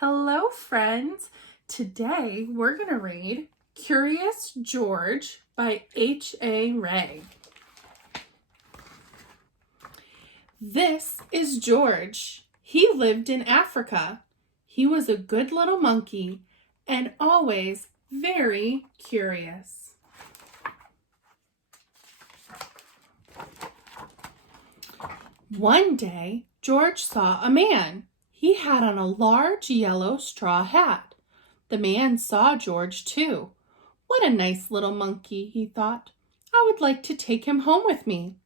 Hello, friends. Today we're going to read Curious George by H.A. Rey. This is George. He lived in Africa. He was a good little monkey and always very curious. One day, George saw a man. He had on a large yellow straw hat. The man saw George too. What a nice little monkey, he thought. I would like to take him home with me.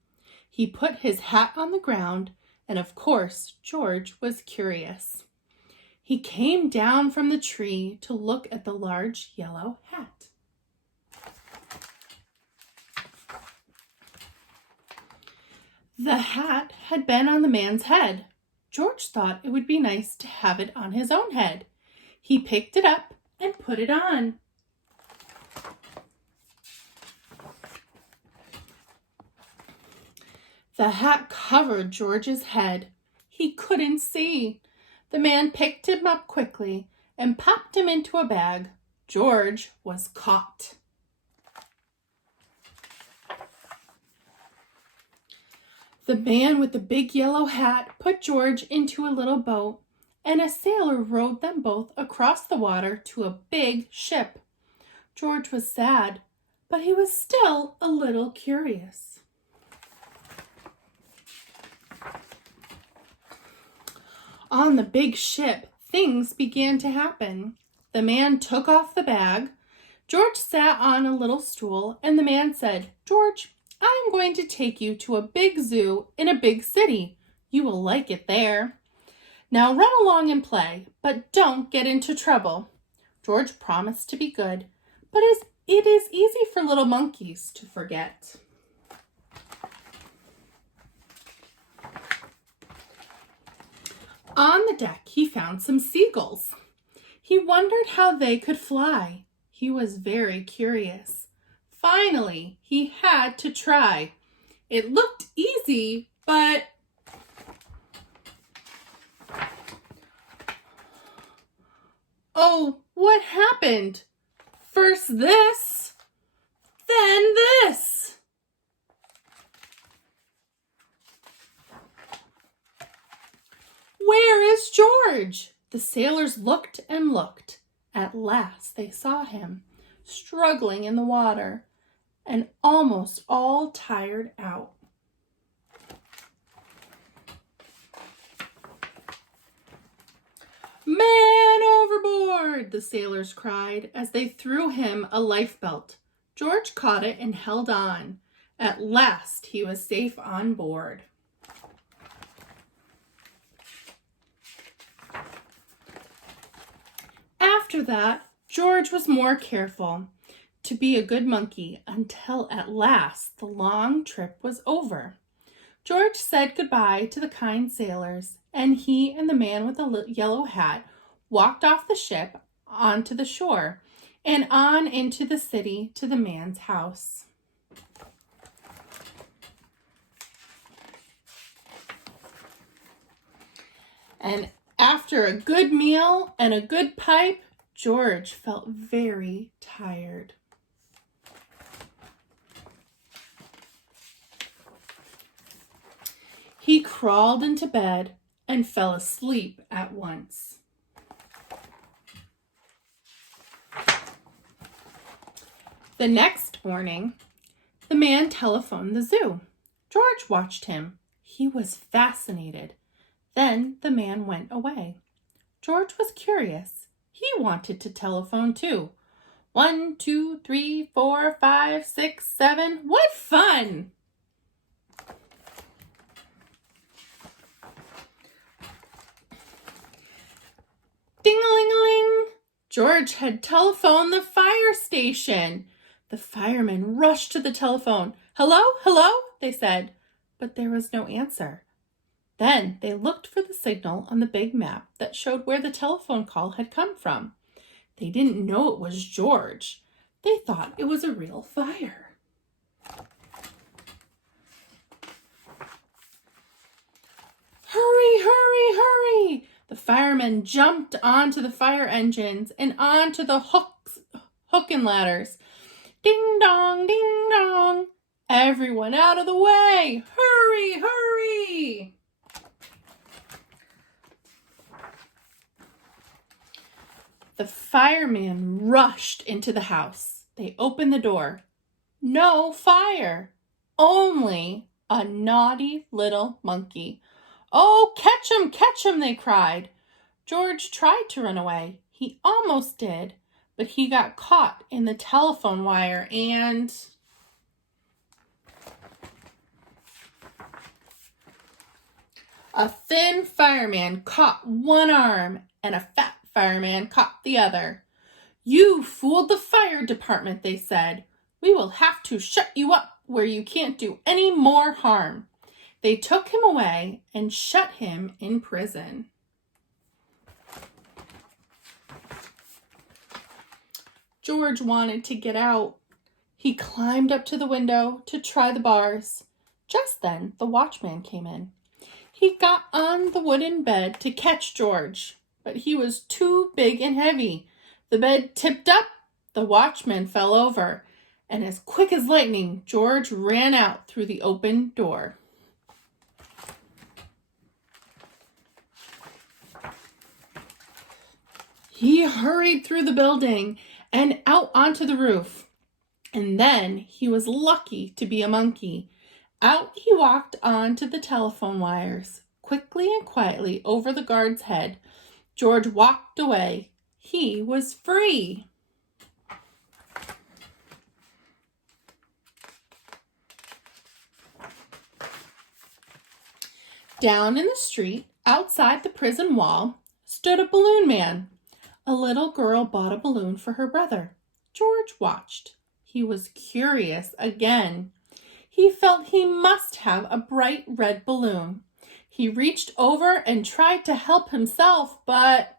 He put his hat on the ground, and of course, George was curious. He came down from the tree to look at the large yellow hat. The hat had been on the man's head. George thought it would be nice to have it on his own head. He picked it up and put it on. The hat covered George's head. He couldn't see. The man picked him up quickly and popped him into a bag. George was caught. The man with the big yellow hat put George into a little boat, and a sailor rowed them both across the water to a big ship. George was sad, but he was still a little curious. On the big ship, things began to happen. The man took off the bag. George sat on a little stool, and the man said, "George, I am going to take you to a big zoo in a big city. You will like it there. Now run along and play, but don't get into trouble." George promised to be good, but it is easy for little monkeys to forget. On the deck, he found some seagulls. He wondered how they could fly. He was very curious. Finally, he had to try. It looked easy, but oh, what happened? First this, then this. Where is George? The sailors looked and looked. At last they saw him, struggling in the water and almost all tired out. "Man overboard!" the sailors cried as they threw him a lifebelt. George caught it and held on. At last he was safe on board. After that, George was more careful to be a good monkey until at last the long trip was over. George said goodbye to the kind sailors, and he and the man with the yellow hat walked off the ship onto the shore and on into the city to the man's house. And after a good meal and a good pipe, George felt very tired. He crawled into bed and fell asleep at once. The next morning, the man telephoned the zoo. George watched him. He was fascinated. Then the man went away. George was curious. He wanted to telephone too. 1, 2, 3, 4, 5, 6, 7. What fun! Ding-a-ling-a-ling! George had telephoned the fire station. The firemen rushed to the telephone. "Hello, hello," they said, but there was no answer. Then they looked for the signal on the big map that showed where the telephone call had come from. They didn't know it was George. They thought it was a real fire. "Hurry, hurry, hurry!" The firemen jumped onto the fire engines and onto the hook and ladders. Ding dong, ding dong. Everyone out of the way. Hurry, hurry. The fireman rushed into the house. They opened the door. No fire. Only a naughty little monkey. Oh, catch him, they cried. George tried to run away. He almost did, but he got caught in the telephone wire and... A thin fireman caught one arm and a fat fireman caught the other. You fooled the fire department, they said. We will have to shut you up where you can't do any more harm. They took him away and shut him in prison. George wanted to get out. He climbed up to the window to try the bars. Just then, the watchman came in. He got on the wooden bed to catch George, but he was too big and heavy. The bed tipped up, the watchman fell over, and as quick as lightning, George ran out through the open door. He hurried through the building and out onto the roof. And then he was lucky to be a monkey. Out he walked onto the telephone wires, quickly and quietly over the guard's head. George walked away. He was free. Down in the street, outside the prison wall, stood a balloon man. A little girl bought a balloon for her brother. George watched. He was curious again. He felt he must have a bright red balloon. He reached over and tried to help himself, but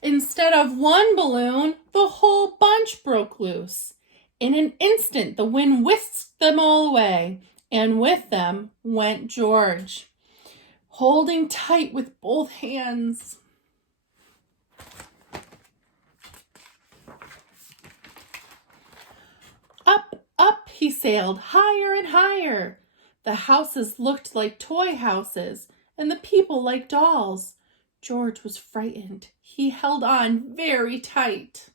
instead of one balloon, the whole bunch broke loose. In an instant, the wind whisked them all away, and with them went George, holding tight with both hands. Up, up he sailed, higher and higher. The houses looked like toy houses, and the people like dolls. George was frightened. He held on very tight.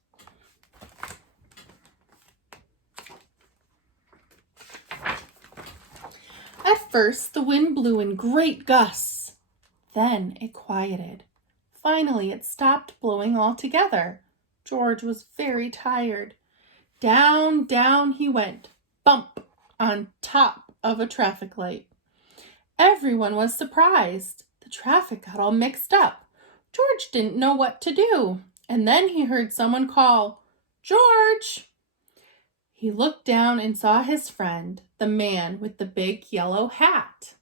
At first, the wind blew in great gusts. Then it quieted. Finally, it stopped blowing altogether. George was very tired. Down, down he went, bump, on top of a traffic light. Everyone was surprised. The traffic got all mixed up. George didn't know what to do. And then he heard someone call, "George!" He looked down and saw his friend, the man with the big yellow hat.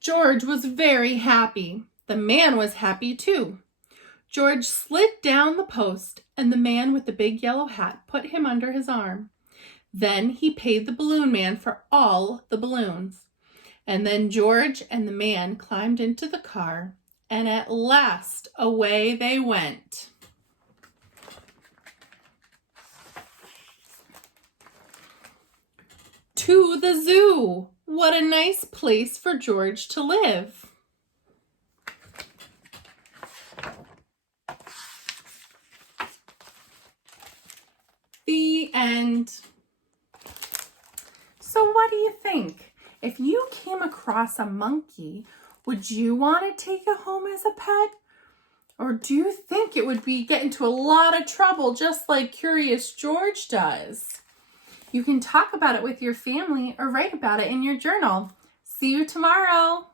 George was very happy. The man was happy too. George slid down the post, and the man with the big yellow hat put him under his arm. Then he paid the balloon man for all the balloons. And then George and the man climbed into the car, and at last away they went. To the zoo! What a nice place for George to live. The end. So what do you think? If you came across a monkey, would you want to take it home as a pet? Or do you think it would get into a lot of trouble just like Curious George does? You can talk about it with your family or write about it in your journal. See you tomorrow.